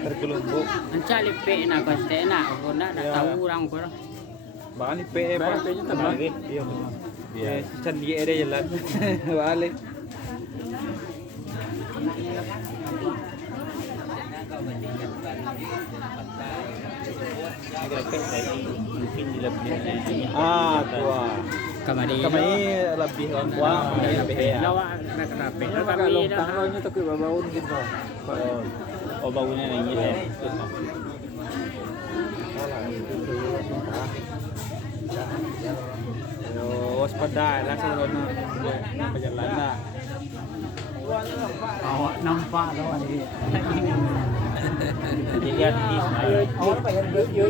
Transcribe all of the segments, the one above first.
Tergelembung. Mencari pe nak koste nak, kau nak tahu orang kau. Bahkan ni PE apa? PE-nya tambah. Iya benar. Ya, can dia ada jalan. Balik. Mungkin lebih. Tua. Kami lebih lengkap, lebih ya. Lawak nak rapi. Kalau tangannya tak kebaun gitu. Oh baunya ini ya. Waspada lah sebelumnya perjalanan. Awak nampak lawan dia. Lihat di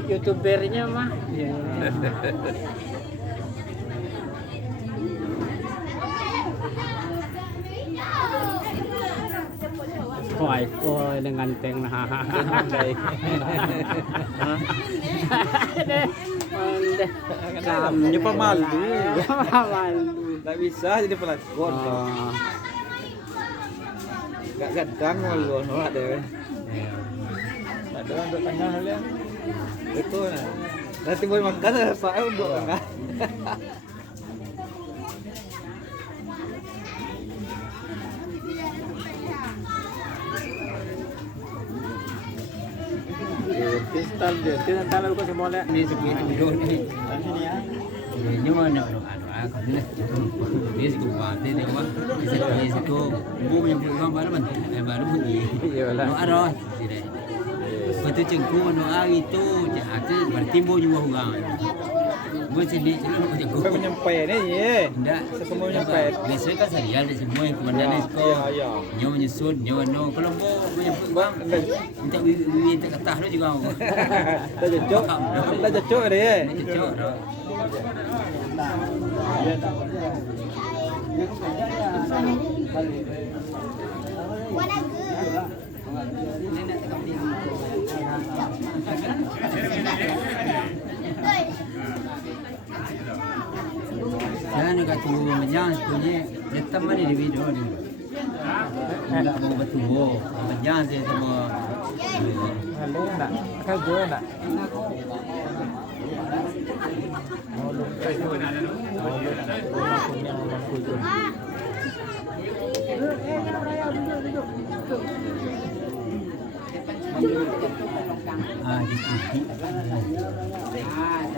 YouTubernya mah. Koi dengan teng nah. Dia pemalu. Tak bisa jadi pelakon. Gak gadang malu nolak deh. Ada untuk tengah ya. Itu nah. Nanti boleh makan saya untuk tengah. Kristal dia, kita tahu kau semua lah. Ni seperti video ni. Ini mana orang kau ni? Dia sekolah, dia tengok. Dia sekolah. Bukan yang bukan baru man, baru bunyi. Iyalah. No arah. Betul cengku no itu, jadi bertimbul juga orang. Buat sini cengku cengku. Kau menyampai ni ye. Tidak. Semua menyampai. Biasanya kan serial di semua yang komandan sekolah. Nyawa menyusut, nyawa no. Kalau mau menyampai bang, minta minta kata tu juga. Dah jatuh dia ye. Cocok dah. Saya nak kata menjang sebenarnya letak mana di video ni. Tidak mau betul, menjang saya semua. Ada nak? Kau jual nak?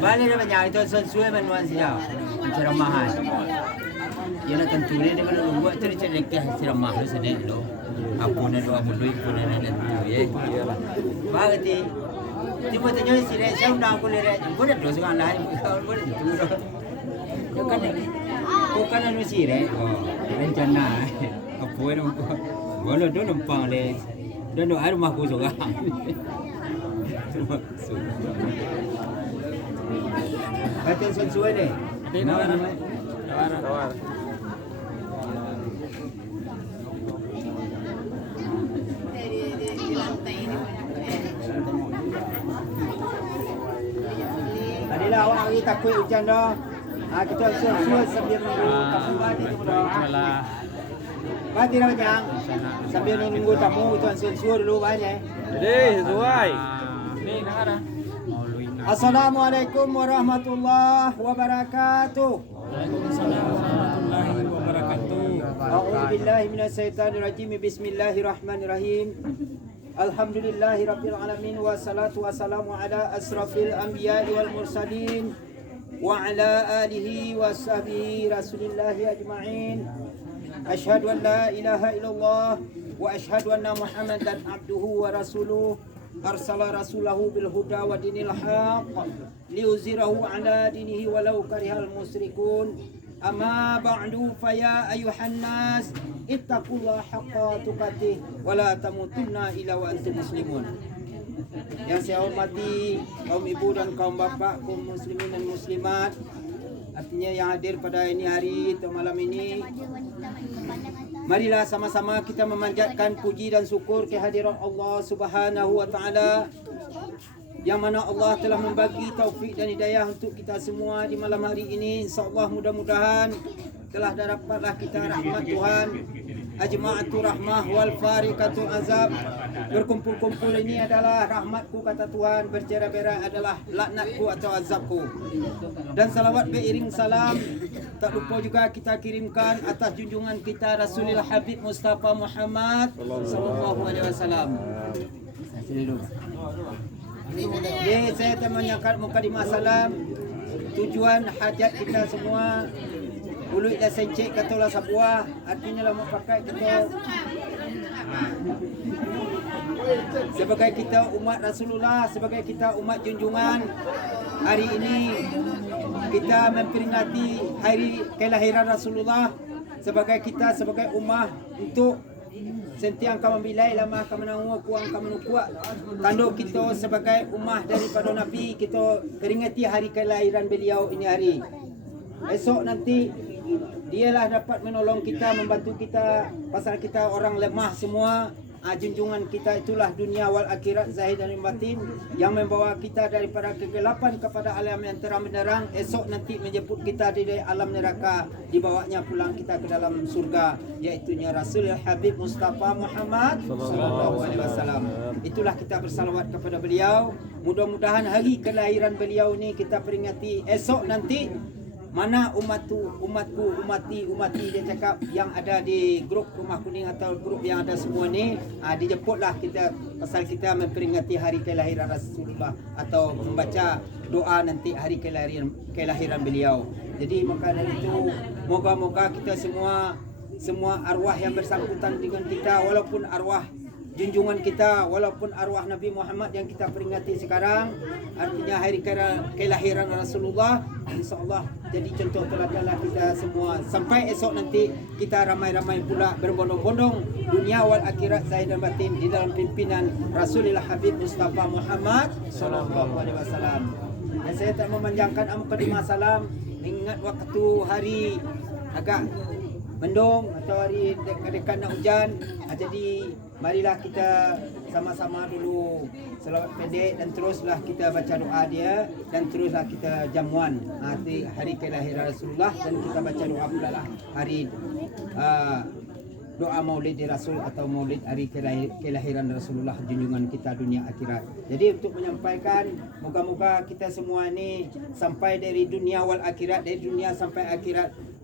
Balik dah banyak itu sesuai manuan siapa ceramahan. Dia nak tentu ni dia kena buat tu dia cakap ceramah tu sedek lo. Apa nak doa mulut pun nak tentu ye. Berarti tiba tanya si rek saya dah aku leret. Kau dah terus kan lain kau boleh tu dah. Bukan anu si rek. Rencana apa yang aku boleh tu numpang le. Dan doa rumahku seorang. Kata sesuai deh. Tawar. Adalah awak hari takut hujan dah. Kita sesuai sambil menunggu tamu balik tu dah. Bati dah macam. Sambil menunggu tamu tuan sesuai dulu banyak. Jadi sesuai. Ni nak ada. Assalamualaikum warahmatullahi wabarakatuh. Waalaikumsalam warahmatullahi wabarakatuh. A'udzubillahi minasyaitonirrajim. Bismillahirrahmanirrahim. Alhamdulillahirabbil alamin wassalatu wassalamu ala asrafil anbiya'i wal mursalin wa ala alihi washabihi rasulillahi ajma'in. Asyhadu an la ilaha illallah wa asyhadu anna Muhammadan abduhu wa rasuluh. Arsala rasulahu bil huda wa dinil haq liuzirahu ala dinihi walau karihal musyrikun. Amma ba'du faya ayuhan nas ittaqullaha haqqa tuqatih wa la tamutunna illa wa antum muslimun. Yang saya hormati kaum ibu dan kaum bapa, kaum muslimin dan muslimat, artinya yang hadir pada ini hari atau malam ini, Marilah sama-sama kita memanjatkan puji dan syukur kehadiran Allah Subhanahu wa taala, yang mana Allah telah membagi taufik dan hidayah untuk kita semua di malam hari ini. InsyaAllah mudah-mudahan telah dapatlah kita rahmat Tuhan, ajma'atu rahmah wal farikatu azab. Berkumpul-kumpul ini adalah rahmatku kata Tuhan, bercerai-berai adalah laknatku atau azabku. Dan salawat beriring salam tak lupa juga kita kirimkan atas junjungan kita Rasulullah Habib Mustafa Muhammad sallallahu alaihi wasallam. Jadi saya temanyakan mukadimah salam. Tujuan hajat kita semua uluit dah sencik katalah sebuah, artinya lah mau pakai kita sebagai kita umat Rasulullah, sebagai kita umat junjungan. Hari ini kita memperingati hari kelahiran Rasulullah, sebagai kita sebagai umat untuk sentiang kamu bilai lama kamu menanggung kuang kamu kuat tanduk kita sebagai umat daripada Nabi. Kita peringati hari kelahiran beliau ini hari. Esok nanti dialah dapat menolong kita, membantu kita pasal kita orang lemah semua. Junjungan kita itulah dunia wal akhirat, zahir dan batin, yang membawa kita daripada kegelapan kepada alam yang terang benderang. Esok nanti menjemput kita dari alam neraka, dibawanya pulang kita ke dalam surga, iaitunya Rasul Habib Mustafa Muhammad sallallahu alaihi wasallam. Itulah kita bersalawat kepada beliau. Mudah-mudahan hari kelahiran beliau ini kita peringati esok nanti. Mana umatku, umatku, umati dia cakap yang ada di grup Rumah Kuning atau grup yang ada semua ni, dijemputlah kita pasal kita memperingati hari kelahiran Rasulullah atau membaca doa nanti hari kelahiran beliau. Jadi maka dari itu moga-moga kita semua arwah yang bersangkutan dengan kita, walaupun arwah junjungan kita, walaupun arwah Nabi Muhammad yang kita peringati sekarang, artinya hari kelahiran Rasulullah, insyaAllah jadi contoh teladanlah kita semua. Sampai esok nanti kita ramai-ramai pula berbondong-bondong dunia wal akhirat zahir dan batin di dalam pimpinan Rasulullah Habib Mustafa Muhammad sallallahu alaihi wasallam. Dan saya tak memanjangkan mukadimah salam, mengingat waktu hari agak mendung atau hari dekat nak hujan. Jadi marilah kita sama-sama dulu selawat pendek dan teruslah kita baca doa dia dan teruslah kita jamuan hari kelahiran Rasulullah, dan kita baca doa pula lah hari doa maulid Rasul atau maulid hari kelahiran Rasulullah junjungan kita dunia akhirat. Jadi untuk menyampaikan, moga-moga kita semua ini sampai dari dunia wal akhirat, dari dunia sampai akhirat,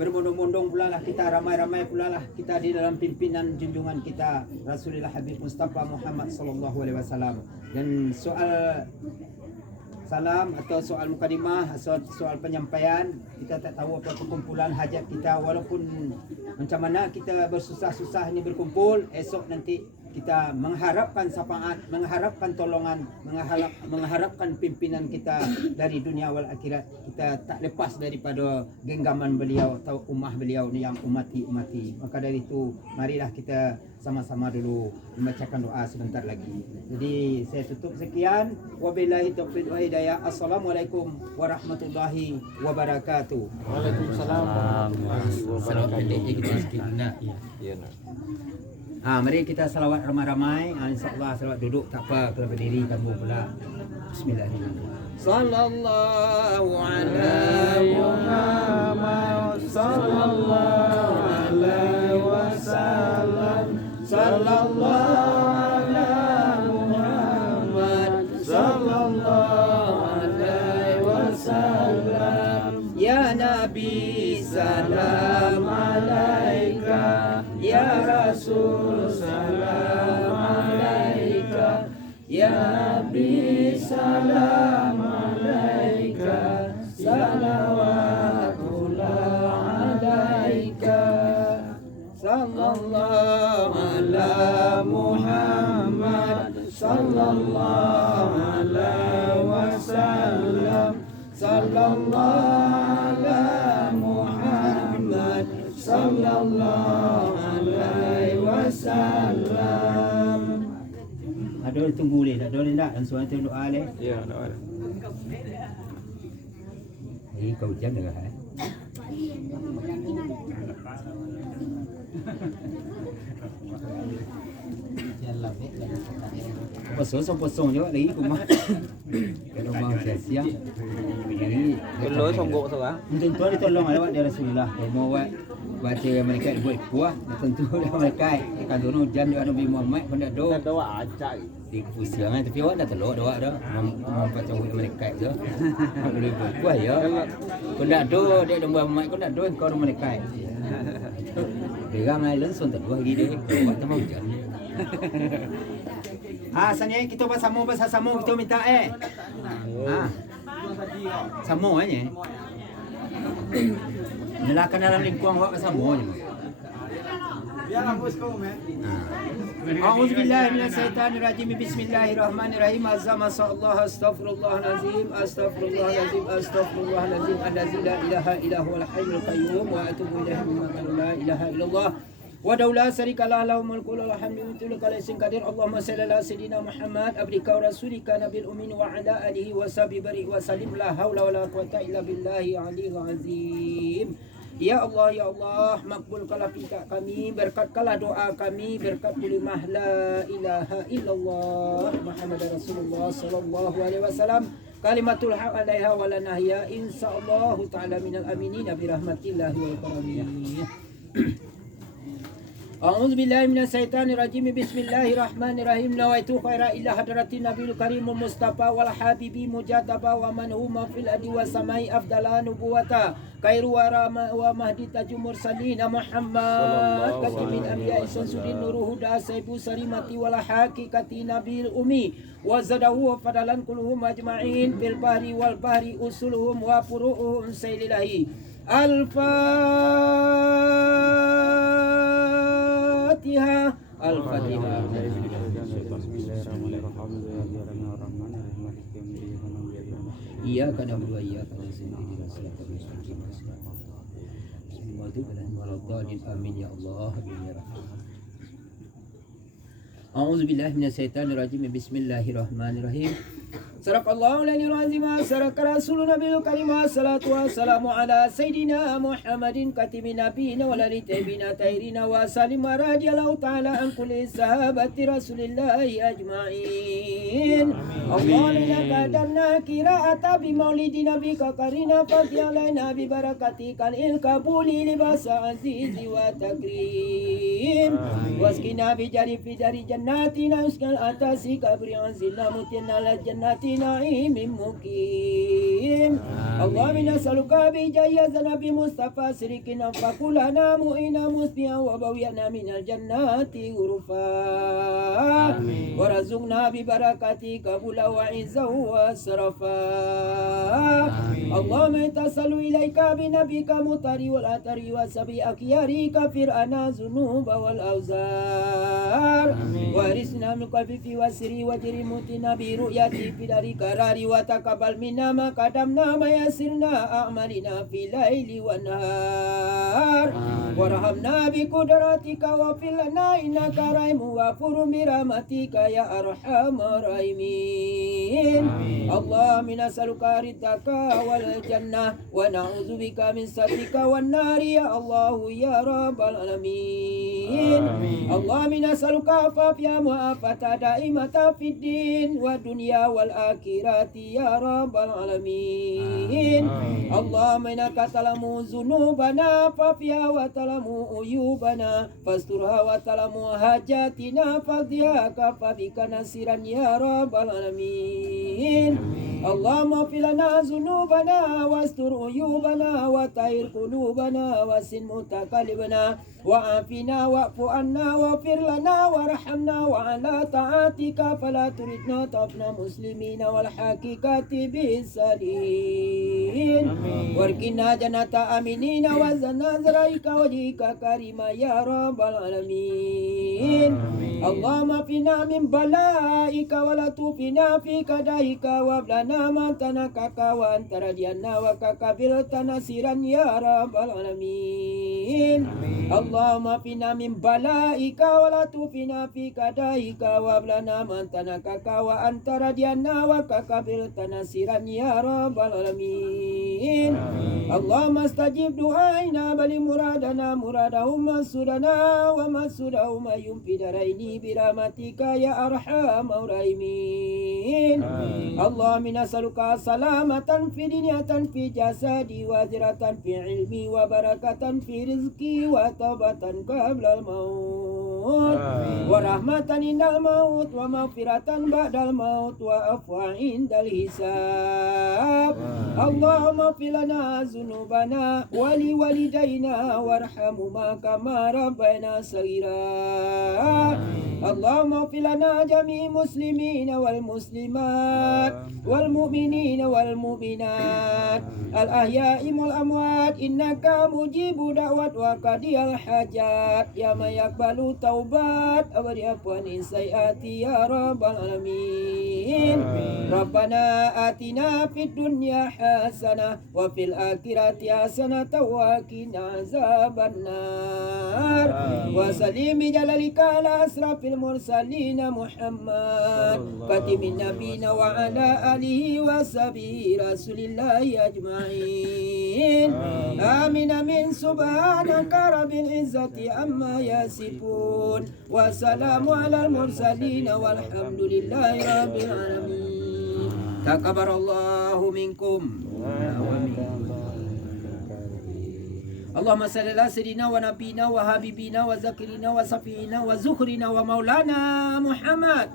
berbondong-bondong pula lah kita, ramai-ramai pula lah kita di dalam pimpinan junjungan kita Rasulullah Habib Mustafa Muhammad sallallahu alaihi wasallam. Dan soal salam atau soal mukadimah, soal penyampaian, kita tak tahu apa perkumpulan hajat kita, walaupun macam mana kita bersusah-susah ini berkumpul, esok nanti kita mengharapkan syafaat, mengharapkan tolongan, mengharapkan pimpinan kita dari dunia wal akhirat. Kita tak lepas daripada genggaman beliau atau ummah beliau ni yang umati. Maka dari itu marilah kita sama-sama dulu membacakan doa sebentar lagi. Jadi saya tutup sekian. Wabillahi taufiq wal hidayah. Assalamualaikum warahmatullahi wabarakatuh. Waalaikumsalam warahmatullahi wabarakatuh. Ya, nak. Mari kita salawat ramai-ramai. InsyaAllah salawat duduk tak apa, kalau berdiri kamu pula. Bismillahirrahmanirrahim. Sallallahu alaihi Muhammad, sallallahu alaihi wasallam, sallallahu alaihi Muhammad, sallallahu alaihi wasallam. Ya Nabi salam alaika, ya Rasul salam alaika, ya Nabi salam alaika, salawatullah alaika. Sallallahu ala Muhammad, sallallahu alaihi wasallam, sallallahu ala Muhammad, sallallahu alaihi wasallam. Ada tunggu leh, tak ada leh tak? Dan suara doa leh. Ya, doa. Kau hujan dah Posong juga lagi kumah. Kalau mau sia-sia. Jadi Lo songgok tu ah. tentu ditolong oleh Wak Rasulullah. Kalau mau baca mereka buat kuah tentu mereka kan dono hujan juga Nabi Muhammad pun dak do. Ada wak acak. Di pusiangan tapi awak dah telok dak dah. Mau baca buat mereka tu. Boleh buat kuah ya. Pun dak do dia Nabi Muhammad pun dak do kau mereka. Dia ngai len son tak dua lagi dia. Buat tambah hujan. Sanya kita bahasa samo kita minta Samo aja. Nelakan dalam lingkungan awak samo aja. Biar hapus kau meh. A'udzubillahi minasyaitonirrajim. Bismillahirrahmanirrahim. Azza masallallahu astaghfirullahalazim. Astaghfirullahalazim. Astaghfirullahalazim. Allazi la ilaha illa huwal hayyul qayyum wa atubu ilaihi mimma la ilaha illallah. Wa daula syarikalah lahul mulku wa lahul hamdu wa laysin qadir. Allahumma shalli ala sayidina Muhammad abdika wa rasulika nabiyil ummi wa ala alihi wa sahbihi wa sallim. La haula wa la quwwata illa billahi aliyil azim. Ya Allah, makbulkanlah minta kami, berkatkanlah doa kami, berkat kalimah la ilaha illallah Muhammad Rasulullah sallallahu alaihi wasallam. Kalimatul haq alaiha wa la nahya insyaallah taala minal aminin bi rahmatillah wal karamiyah. A'udzu billahi minasyaitonir rajim. Bismillahirrahmanirrahim. Nawaitu khaira illa hadratin nabiyil karimul mustafa wal habibi mujadaba wa man huma fil adi wa samai afdala nubuwata khairu wa mahdi tajumur salina Muhammad katimin anbiya sudin nuruhu da saibu sarimati wal haqiqati nabil ummi wa zadahu fadalan kulluhum ajma'in bil bahri wal bahri usuluhum wa furu'uhum saylilahi Al-Fatihah. Al-Fatihah. Iyyaka na'budu wa iyyaka nasta'in ihdinas siratal mustaqim. Amin ya Allah. A'udzu billahi minasyaitonir rajim. Bismillahirrahmanirrahim. Sadaqallahu al-aliyyul azim. Sadaqa rasulun nabiyul karim. Wassalatu wassalamu ala sayidina Muhammadin katimin nabiyina wal ali tayyibina tahirina wa salim radhiyallahu ta'ala an kulli sahabati rasulillahi ajma'in. Allahumma laka danna qira'ata bi maulidi nabika karina fadiyalaina bi barakati kalil kabuli libasa azizi wa takrim. Waskina bi jari fi dari jannatina uskal atasi kabri anzilna mutina la jannati na'imin mukim. Allahumma nas'aluka bi jayyazan nabi Mustafa sirikina fakulana mu'ina musbiha wa bawiyana minal jannati ghurfa. Wa razukna bi barakati kabula wa izzahu wa sarafa. Allahumma tasalu ilaika bi nabika mutari wal atari wa sabi akhyarika fir'ana zunuba wal awzar. Warisna min qalbi wa siri wa jiri mutina bi ru'yati fi dari karari wa takabal minna ma qadamna ma yasirna a'malina fi laili wa nahar. Warhamna bi qudratika wa fil lana innaka rahimu wa furu bi rahmatika ya arhamar rahimin. Allahumma nas'aluka ridaka wal jannah wa na'udzubika min sakhatika wan nari ya Allah ya rabbal alamin. Allahumma nas'aluka afafya mu'afata daimata fid din wa dunya wal akhirati ya rabbal alamin. Allahumma innaka ta'lamu dzunubana fafya wa ta'lamu uyubana fasturha wa ta'lamu hajatina fadhiha kafabika nasiran ya rabbal alamin. Allahumma fil lana dzunubana wastur uyubana wa tahir qulubana wasin mutakalibana wa afina wa'fu anna wa fir lana warhamna wa ala ta'atika fala turidna tafna muslimina wal haqiqati bisalin. Warkina janata aminina wa zanazraika wajhika karima ya rabbal alamin. Allahumma fina min balaika wa la tufina fi kadaika wa blana ma tanakaka wa antara dianna wa kakabil tanasiran ya rabbal alamin. Allahumma fina min balaika wa la tufina fi kadaika wa blana ma tanakaka wa antara dianna wa kakabil tanasiran ya rabbal alamin. اللهم استجب دعائنا بل مرادنا مرادهم مسودنا ومسودهم أيهم في دارين برحمتك يا أرحم الراحمين اللهم نسألك سلامة في دنيا في جسدي وزرة في علمي وبركة في رزقي وتوبة قبل الموت ورحمة عند الموت ومغفرة بعد الموت وعفوا عند الحساب اللهم اغفر لنا ذنوبنا ولوالدينا وارحمهما كما ربينا صغيرا اللهم اغفر لنا جميع المسلمين والمسلمات والمؤمنين والمؤمنات الأحياء والأموات إنك مجيب دعوات وقاضي الحاجات يا من يقبل توبات ويعفو عن السيئات يا رب العالمين ربنا آتنا في الدنيا حسنة وفي الآخرة حسنة وقنا عذاب النار وسلم بجلالك على أشرف المرسلين محمد خاتم النبيين وعلى آله وصحبه رسول الله أجمعين آمين آمين سبحانك رب العزة عما يصفون وسلام على المرسلين والحمد لله رب العالمين تقبل الله منكم اللهم صل على سيدنا ونبينا وحبيبنا وذكرنا وصفينا وزخرنا ومولانا محمد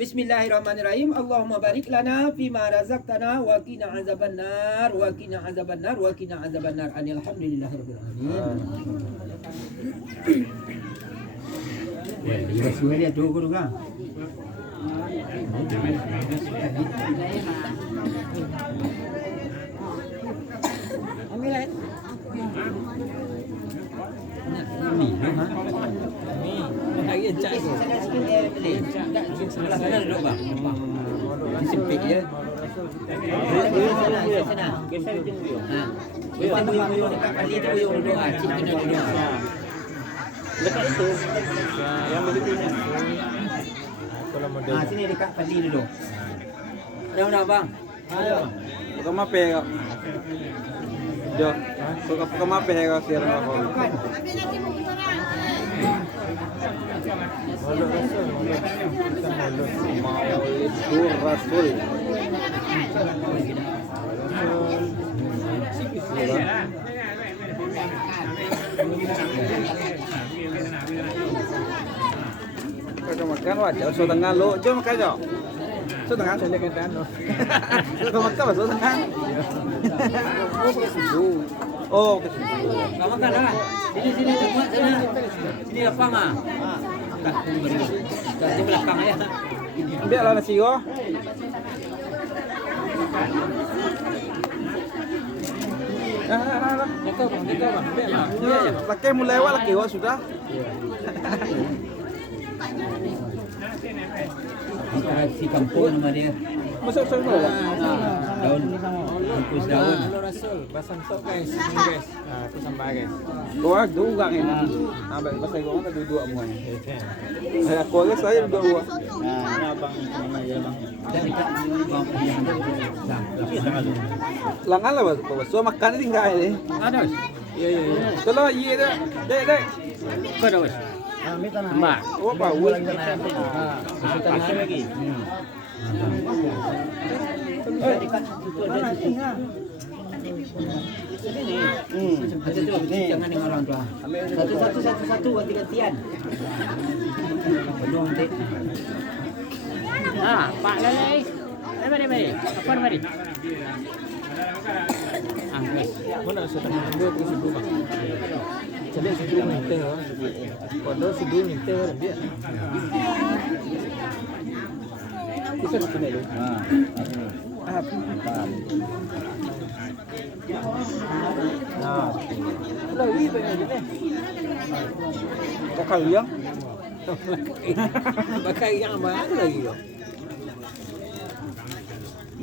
بسم الله الرحمن الرحيم اللهم بارك لنا فيما رزقتنا وقنا عذاب النار وقنا عذاب النار وقنا عذاب النار الحمد لله رب العالمين ya sudah tu guru kan ambil air ni ha ni lagi cak tu tak sebelah sana duduk bang sempit je sana geser ujung dia ha kita buyung dekat kali tu buyung duduk ah cik kena duduk dekat itu yang begitunya kalau model sini dekat kali duduk ada bang ayo bukan mape kau Jo, bukan mape kau siaran kau. Maulid Rasul. Kau makan wajar, so tengah lo, jom makan jom. So tengah saya lekan dan lo. Kau makan apa so tengah? Oh, Kau makan lah. Sini tempat sana. Sini lapang ah. Tak di belakang ya. ambil lah nasi kau. Dekau bang, ambil lah. Pakai mulai awal lagi kau sudah. Si kampung nama dia. Masuk sana. Daun. Bungkus daun. Rasul, basam sok guys. Guys. Aku sampai guys. Kau ada juga ni. Abang pasal kau kan duduk semua ni. Aku agak saya duduk dua. Nah, abang mana je bang? Dan dekat Langan lah bos. So makan ni tinggal ni. ada. Ya. Kalau iya dah. Dek. Kau dah wes. Ambil tanah. Mak. Oh, bau. Pasir lagi. Dekat situ ada situ. Ada tu jangan dengan orang tua. Satu ganti-gantian. Belum dek. Pak Lalai. Mari. Apa mari? Guys. Mana sudah tunggu tu si Buma. Jadi si Buma minta. Kalau si Buma minta orang dia. Kita nak kena dulu. Lagi banyak je ni. Bakal yang. Bakal yang mana lagi kau?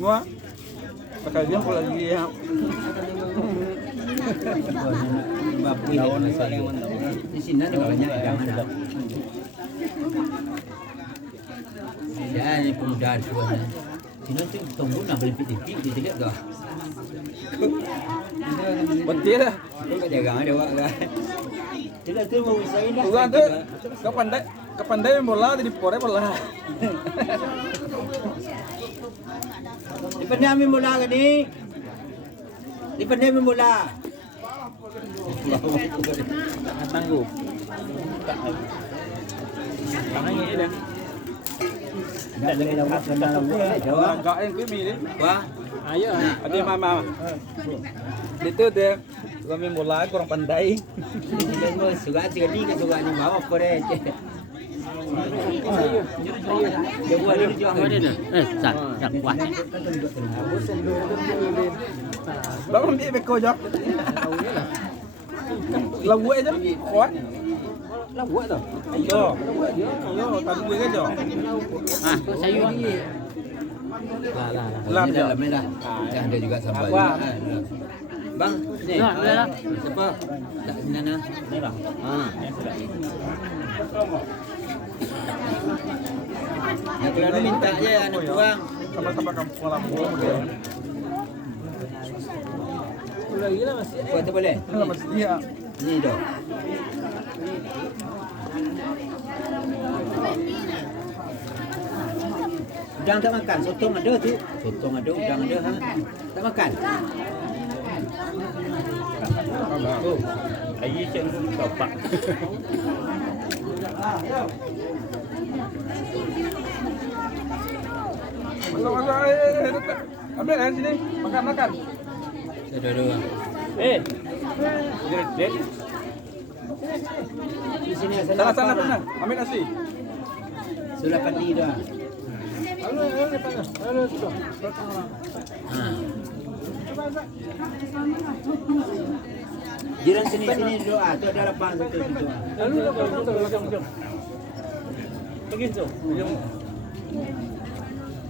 Ngah. Bakal yang pula lagi yang. Babu daun saling mendapatkan. Di sini ada banyak jangan ada. Ya, ini kemudahan sebenarnya. Sino tu tunggu nak beli pipi dia tidak dah. Betul lah. Kau kat jaga ada awak kan. Tidak tu mau saya dah. Orang tu kau pandai main bola jadi pore bola. Di pandai ambil bola ke ni? Di pandai ambil bola. Jangan tangguh. Tangan ini dah. Tak boleh lawak senang lawak. Jawab. Enggak yang kimi ni. Wah. Ayo. Ada mama. Itu dia main bola kurang pandai. Dia mau suka sekali ke suka ni bawa pore. Dia buat dia jual dia. Sat. Tak kuat. Bapak ambil beko je. Lawak je. Kuat. Lawak tu. Ayo. Ayo, tadi gue je. Ah, sayur ni. Lah. Lam je. Lam dah. Dah ada juga sambal. Bang, ni. Siapa? Tak nana. Ni bang. Ha. Nak kena minta je anak buang. Sama-sama kampung Lampung dia. Lagi lah masih. Buat tu boleh? Lah masih dia. Ni dah. Udang tak makan, sotong ada tu. Sotong ada, udang ada. Ha? Tak makan. Oh, ayi cek bapak. Masuk. Ambil kan sini. Makan. Sudah dua. Dia. Di sini asal Sana pernah. Ambil nasi. Sudah padi dah. Ha. Jiran sini doa. Tu ada lapang satu situ. Begitu.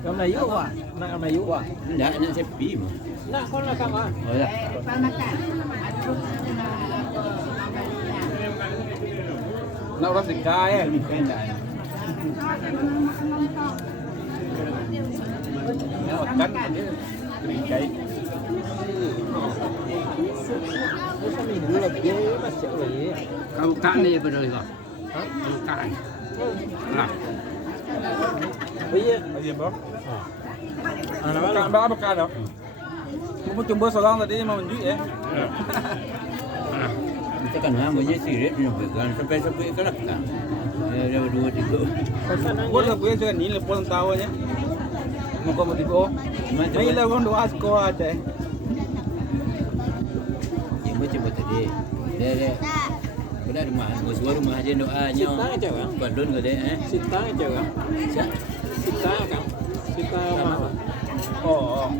Kau Melayu apa? Nak Melayu apa? Tidak, nak sepi mah. Nak kau nak kamu? Oh ya. Nak orang sekai eh. Ya, makan dia berikai. Minggu lagi masih lagi. Kau kan ni betul ke? Kau kan. Nah. Iya bro. Anak berapa kan? Mau coba seorang tadi mau menjual ya. Kita kan namanya sirit ni bukan sampai kelak kan. Ada 2 3. Gua tak boleh juga ni lepon tahu aja. Mau kau tiba. Ni lah orang doa sekolah aja. Ini macam tadi. Dia. Kena rumah, bos rumah aja doanya. Sita aja kan? Bandun ke dia Sita aja kan? Sita kan? Sita mama. Oh.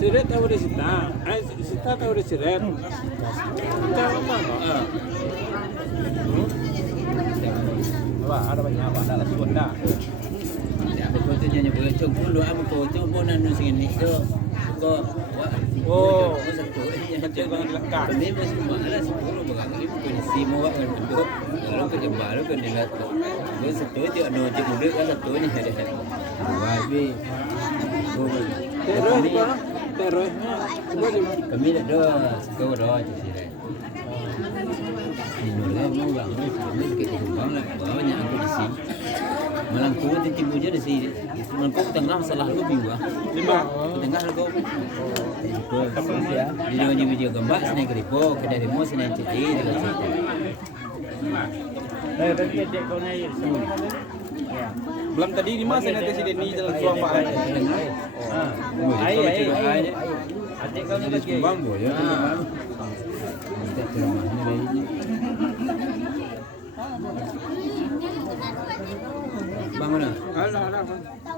Siret tahu di Sita. Sita tahu di Siret. Sita mama kan? Wah, ada banyak apa? Ada suan dah. Ya, betul tu je boleh cuba doa muka tu pun anu sini tu. Kau Oh, satu macam orang lekat. Ini masih malas 10 berapa ni pun si mau kan bentuk. Kalau ke jembal kan dia lat. Dia satu je anu je muda kan satu ni ada. Wabi. Terus kan? Terusnya. Kami dah dua, sekarang dah je sini. Ini nolak mau bang, kami sikit bang lah. Banyak aku di sini. Melangkau tiba je di sini. Melangkau tengah masalah aku biwa. 5. Tengah aku. Ya. Video gambar sini keripo, kedai demo sini jadi dekat situ. Tadi adik kau ni semua. Belum tadi di mana nanti si Denny jalan suang pak. Air. Adik kau ni lagi. Bang boleh. Kita ke rumah ni bayi. Bang mana? Alah.